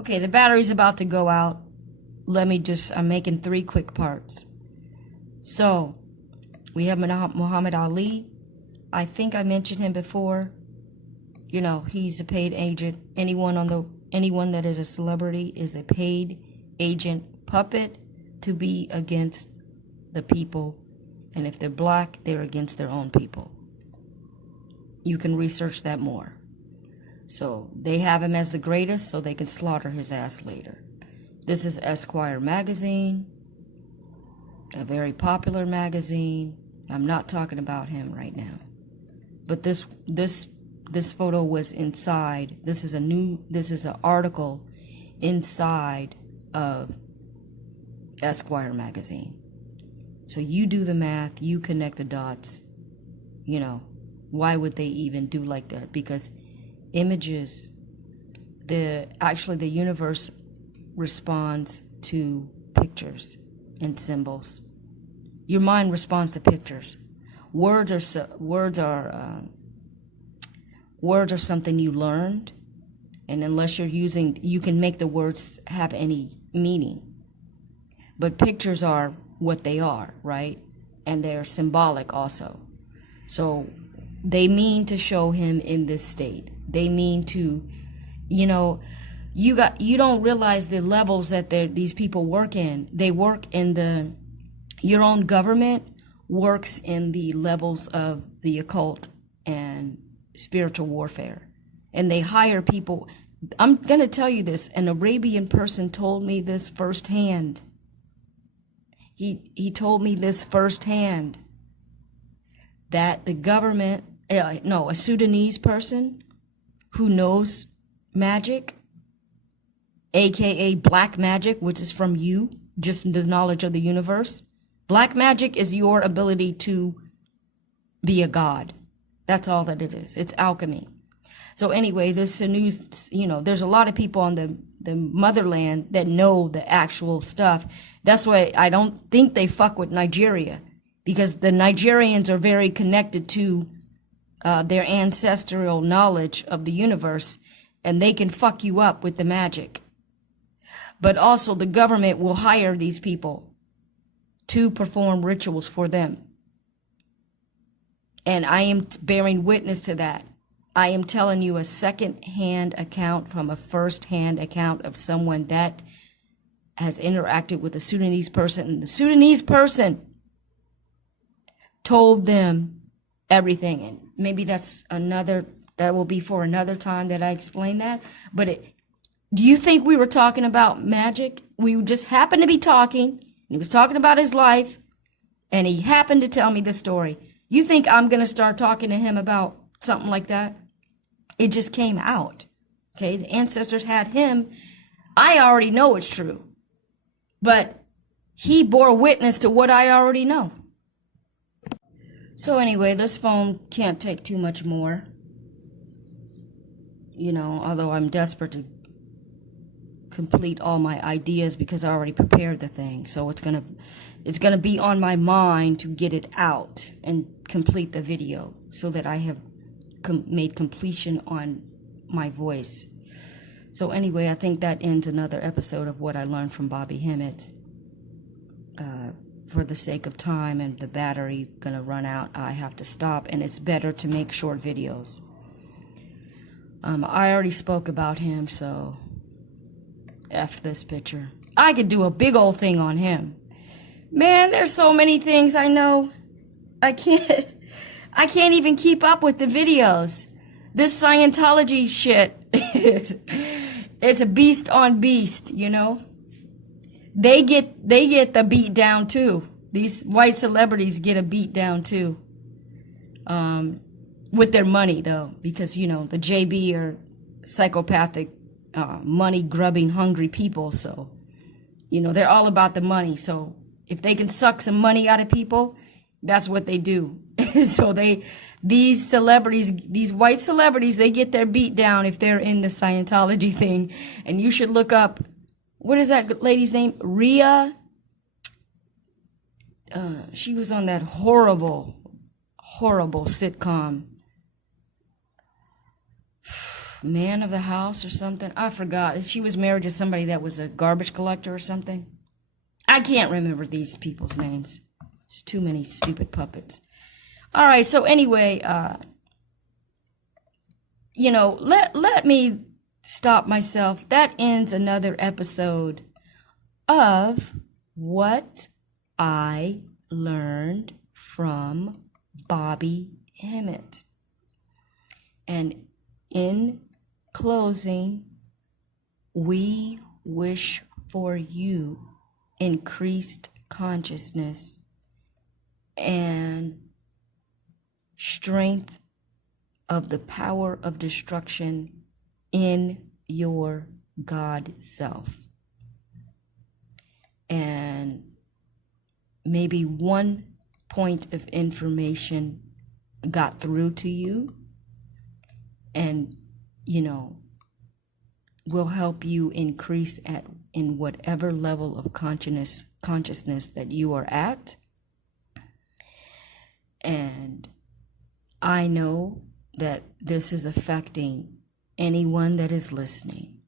Okay, the battery's about to go out. I'm making 3 quick parts. So, we have Muhammad Ali. I think I mentioned him before. You know, he's a paid agent. Anyone that is a celebrity is a paid agent puppet to be against the people. And if they're black, they're against their own people. You can research that more. So they have him as the greatest so they can slaughter his ass later. This is Esquire magazine, a very popular magazine. I'm not talking about him right now. But this photo was inside. This is an article inside of Esquire magazine. So you do the math, you connect the dots. You know, why would they even do like that? Because images, the universe responds to pictures and symbols. Your mind responds to pictures. Words are something you learned, and unless you can make the words have any meaning. But pictures are what they are, right? And they're symbolic also. So they mean to show him in this state. They mean to, you know, you don't realize the levels that these people work in. They work in your own government works in the levels of the occult and spiritual warfare. And they hire people. I'm going to tell you this. An Arabian person told me this firsthand. He told me this firsthand, that the government, a Sudanese person who knows magic, aka black magic, which is from you, just the knowledge of the universe. Black magic is your ability to be a god. That's all that it is. It's alchemy. So anyway, this news, you know, there's a lot of people on the motherland that know the actual stuff. That's why I don't think they fuck with Nigeria, because the Nigerians are very connected to their ancestral knowledge of the universe, and they can fuck you up with the magic. But also the government will hire these people to perform rituals for them. And I am bearing witness to that. I am telling you a second-hand account from a first-hand account of someone that has interacted with a Sudanese person. And the Sudanese person told them everything. And maybe that will be for another time that I explain that. But do you think we were talking about magic? We just happened to be talking. He was talking about his life, and he happened to tell me the story. You think I'm going to start talking to him about something like that? It just came out. Okay, the ancestors had him. I already know it's true. But he bore witness to what I already know. So anyway, this phone can't take too much more. You know, although I'm desperate to complete all my ideas because I already prepared the thing. So it's gonna be on my mind to get it out and complete the video so that I have made completion on my voice. So anyway, I think that ends another episode of what I learned from Bobby Hemmett. For the sake of time and the battery gonna run out, I have to stop, and it's better to make short videos. I already spoke about him, so F this picture. I could do a big old thing on him. Man, there's so many things I know. I can't even keep up with the videos. This Scientology shit it's a beast on beast, you know. They get the beat down too. These white celebrities get a beat down too. With their money though, because you know the JB are psychopathic, money grubbing, hungry people. So, you know, they're all about the money. So if they can suck some money out of people, that's what they do. So these celebrities, these white celebrities, they get their beat down if they're in the Scientology thing. And you should look up, what is that lady's name? Rhea. She was on that horrible sitcom. man of the house or something. I forgot. She was married to somebody that was a garbage collector or something. I can't remember these people's names. It's too many stupid puppets. All right, so anyway, let me stop myself. That ends another episode of What I Learned from Bobby Hemmett. And in closing, we wish for you increased consciousness and strength of the power of destruction in your God self. And maybe one point of information got through to you and, will help you increase in whatever level of consciousness that you are at. And I know that this is affecting anyone that is listening,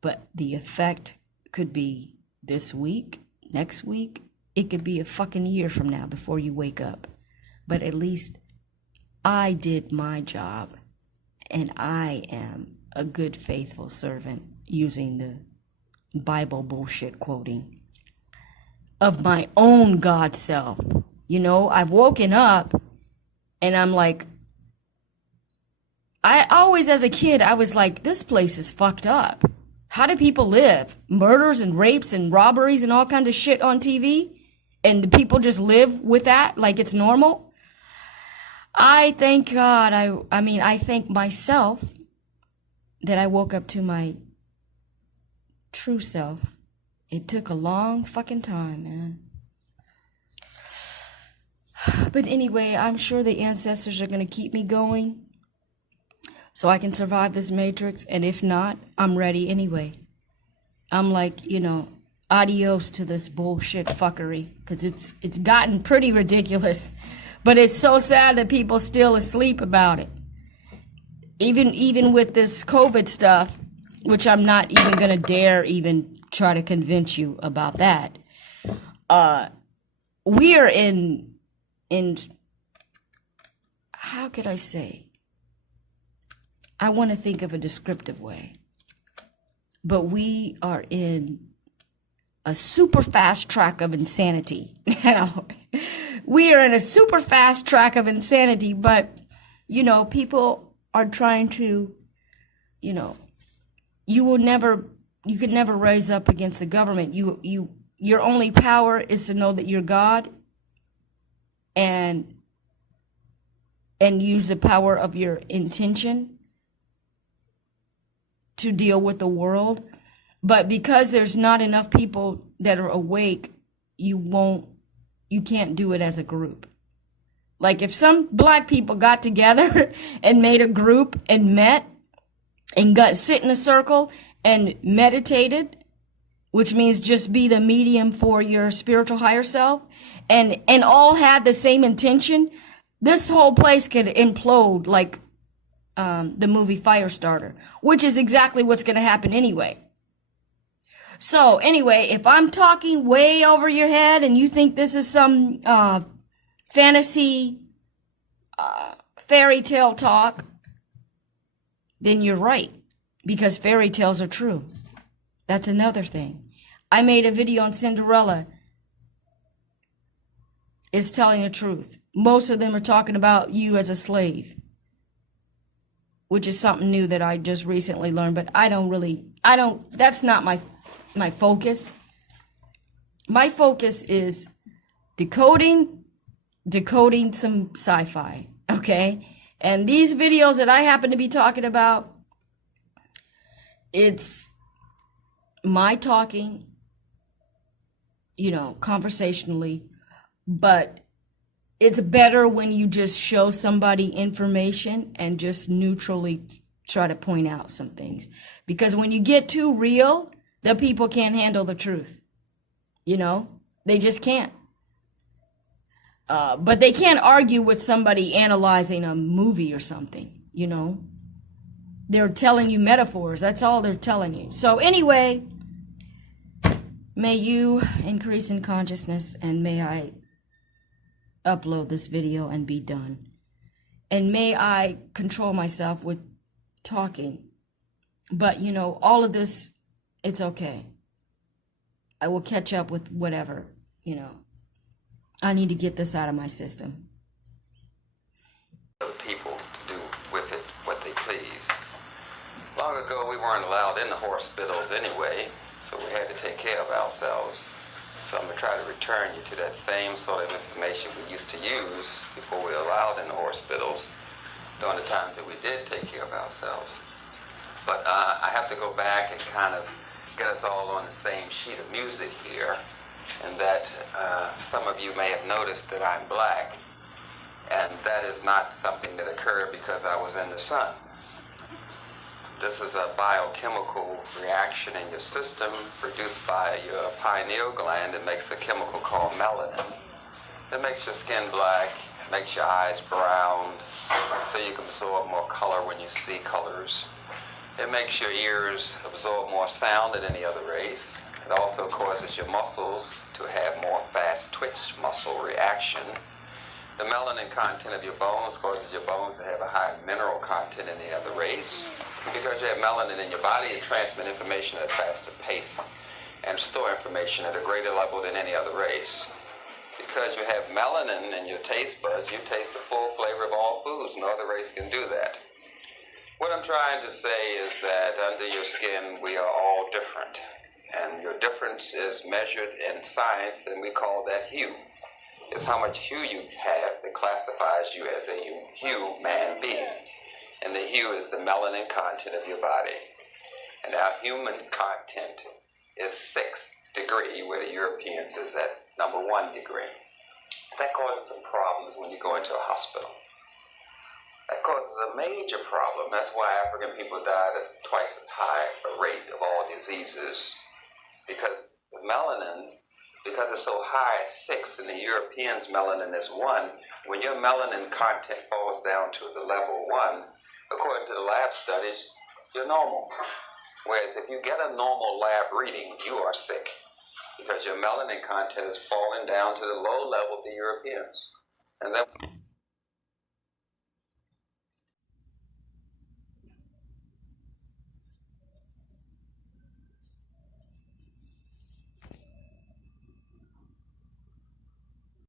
but the effect could be this week, next week. It could be a fucking year from now before you wake up. But at least I did my job, and I am a good, faithful servant, using the Bible bullshit quoting, of my own God self. I've woken up and I'm like, I always, as a kid, I was like, this place is fucked up. How do people live? Murders and rapes and robberies and all kinds of shit on TV? And the people just live with that like it's normal? I thank God. I thank myself that I woke up to my true self. It took a long fucking time, man. But anyway, I'm sure the ancestors are going to keep me going so I can survive this matrix. And if not, I'm ready anyway. I'm like, adios to this bullshit fuckery, because it's gotten pretty ridiculous. But it's so sad that people still asleep about it. Even with this COVID stuff, which I'm not even going to dare even try to convince you about that. We are in how could I say? I want to think of a descriptive way. But we are in a super fast track of insanity. We are in a super fast track of insanity, but, people are trying to, you could never rise up against the government. Your only power is to know that you're God and use the power of your intention to deal with the world. But because there's not enough people that are awake, you can't do it as a group. Like if some black people got together and made a group and met and sit in a circle and meditated, which means just be the medium for your spiritual higher self, and all had the same intention, this whole place could implode like the movie Firestarter, which is exactly what's going to happen anyway. So anyway, if I'm talking way over your head and you think this is some fantasy fairy tale talk, then you're right, because fairy tales are true. That's another thing. I made a video on Cinderella. It's telling the truth. Most of them are talking about you as a slave, which is something new that I just recently learned, but that's not my focus. My focus is decoding some sci-fi, okay? And these videos that I happen to be talking about, it's my talking, conversationally, but it's better when you just show somebody information and just neutrally try to point out some things. Because when you get too real, the people can't handle the truth. They just can't. But they can't argue with somebody analyzing a movie or something, They're telling you metaphors. That's all they're telling you. So anyway, may you increase in consciousness, and may I upload this video and be done. And may I control myself with talking. But, you know, all of this, it's okay. I will catch up with whatever, you know. I need to get this out of my system. People to do with it what they please. Long ago, we weren't allowed in the hospitals anyway, so we had to take care of ourselves. So I'm going to try to return you to that same sort of information we used to use before we were allowed in the hospitals during the times that we did take care of ourselves. But I have to go back and kind of get us all on the same sheet of music here, and that some of you may have noticed that I'm black, and that is not something that occurred because I was in the sun. This is a biochemical reaction in your system produced by your pineal gland that makes a chemical called melanin. It makes your skin black, makes your eyes brown, so you can absorb more color when you see colors. It makes your ears absorb more sound than any other race. It also causes your muscles to have more fast twitch muscle reaction. The melanin content of your bones causes your bones to have a higher mineral content than any other race. Because you have melanin in your body, you transmit information at a faster pace and store information at a greater level than any other race. Because you have melanin in your taste buds, you taste the full flavor of all foods. No other race can do that. What I'm trying to say is that under your skin, we are all different. And your difference is measured in science, and we call that hue. It's how much hue you have that classifies you as a human being. And the hue is the melanin content of your body. And our human content is 6 degree, where the Europeans is at number 1 degree. That causes some problems when you go into a hospital. That causes a major problem. That's why African people died at twice as high a rate of all diseases. Because the melanin, because it's so high at 6 and the Europeans' melanin is 1, when your melanin content falls down to the level 1, according to the lab studies, you're normal. Whereas if you get a normal lab reading, you are sick. Because your melanin content is falling down to the low level of the Europeans. And then